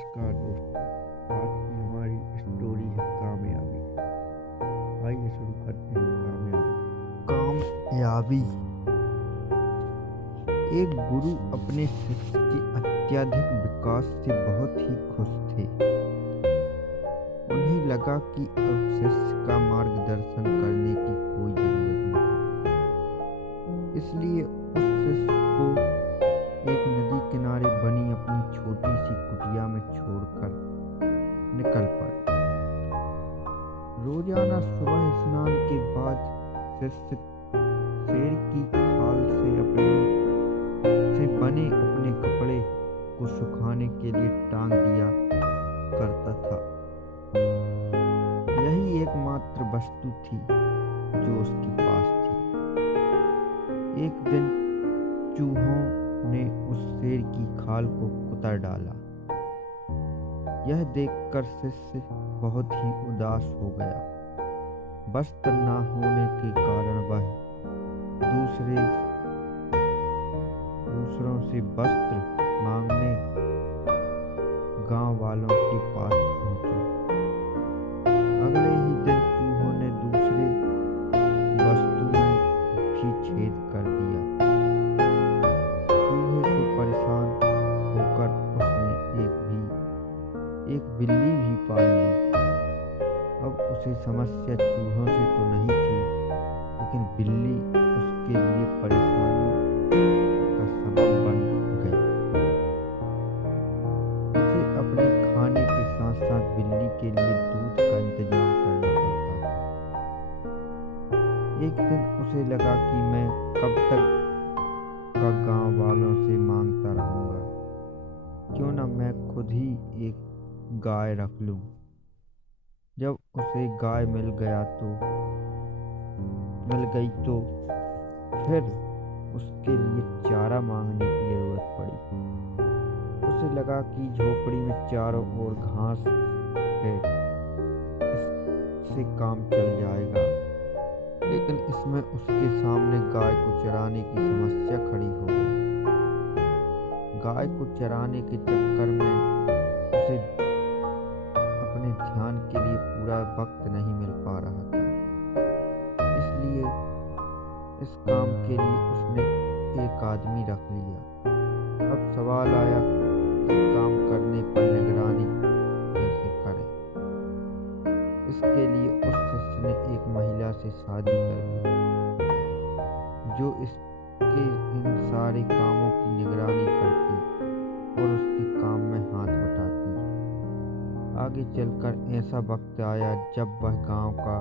नमस्कार दोस्तों। आज की हमारी स्टोरी है कामयाबी। आइए शुरू करते हैं कामयाबी। एक गुरु अपने शिष्य के अत्यधिक विकास से बहुत ही खुश थे। उन्हें लगा कि अब शिष्य का मार्गदर्शन करने की कोई जरूरत नहीं, इसलिए उस शिष्य को एक नदी किनारे बनी अपनी छोटी सी कुटिया में छोड़कर निकल पड़े। रोजाना सुबह स्नान के बाद शिष्य शेर की खाल से बने अपने कपड़े को सुखाने के लिए टांग दिया करता था। यही एकमात्र वस्तु थी जो उसके पास थी। एक दिन चूहों ने उस शेर की खाल को कुतर डाला। यह देखकर शिष्य बहुत ही उदास हो गया। वस्त्र न होने के कारण वह दूसरों से वस्त्र मांगने गांव वालों के पास पहुंचा। अगले ही दिन चूहों ने दूसरे वस्तु में भी छेद कर दिया। चूहे से परेशान होकर उसने एक बिल्ली भी पाल ली। अब उसे समस्या चूहों से तो नहीं थी, लेकिन बिल्ली उसके लिए परेशानी का सबब बन गई। उसे अपने खाने के साथ साथ बिल्ली के लिए दूध का इंतजाम करना पड़ता था। एक दिन उसे लगा कि मैं कब तक का गांव वालों से मांगता रहूंगा, क्यों ना मैं खुद ही एक गाय रख लूं। जब उसे गाय मिल गई तो फिर उसके लिए चारा मांगने की जरूरत पड़ी। उसे लगा कि झोपड़ी में चारों ओर घास है, इससे काम चल जाएगा। लेकिन इसमें उसके सामने गाय को चराने की समस्या खड़ी हो गई। गाय को चराने के चक्कर में उसे अपने ध्यान के लिए पूरा वक्त नहीं मिल पा रहा था। इसलिए इस काम के लिए उसने एक आदमी रख लिया। अब सवाल आया कि काम करने पर निगरानी कैसे करे। इसके लिए उस शिष्य ने एक महिला से शादी कर ली, जो इसके इन सारे कामों की निगरानी करती और उसके काम में हाथ बटाती। आगे चलकर ऐसा वक्त आया जब वह गांव का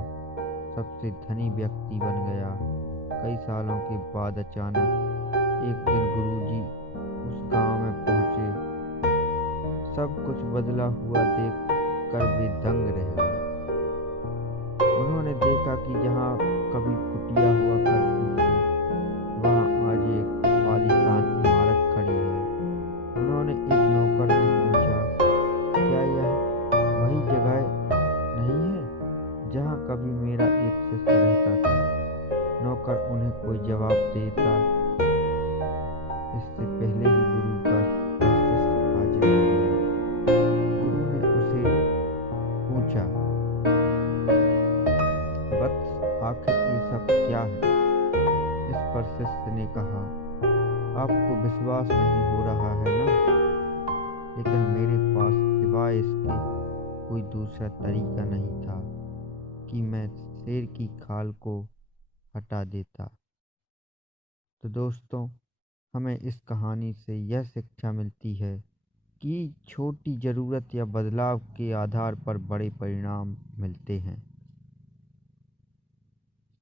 सबसे धनी व्यक्ति बन गया। कई सालों के बाद अचानक एक दिन गुरुजी उस गांव में पहुंचे। सब कुछ बदला हुआ देखकर वे दंग रह गए। उन्होंने देखा कि जहां कभी कुटिया हुआ करती थी, वहां आज एक आलीशान इमारत खड़ी है। उन्होंने एक नौकर से पूछा, क्या यह वही जगह नहीं है जहां कभी मेरा एक शिष्य रहता था? नौकर उन्हें कोई जवाब देता इससे पहले ही गुरु का शिष्य हाजिर हो गया। गुरु ने उसे पूछा, वत्स, आखिर ये सब क्या है? इस पर शिष्य ने कहा, आपको विश्वास नहीं हो रहा है ना? लेकिन मेरे पास सिवाय इसके कोई दूसरा तरीका नहीं था कि मैं शेर की खाल को हटा देता। तो दोस्तों, हमें इस कहानी से यह शिक्षा मिलती है कि छोटी ज़रूरत या बदलाव के आधार पर बड़े परिणाम मिलते हैं।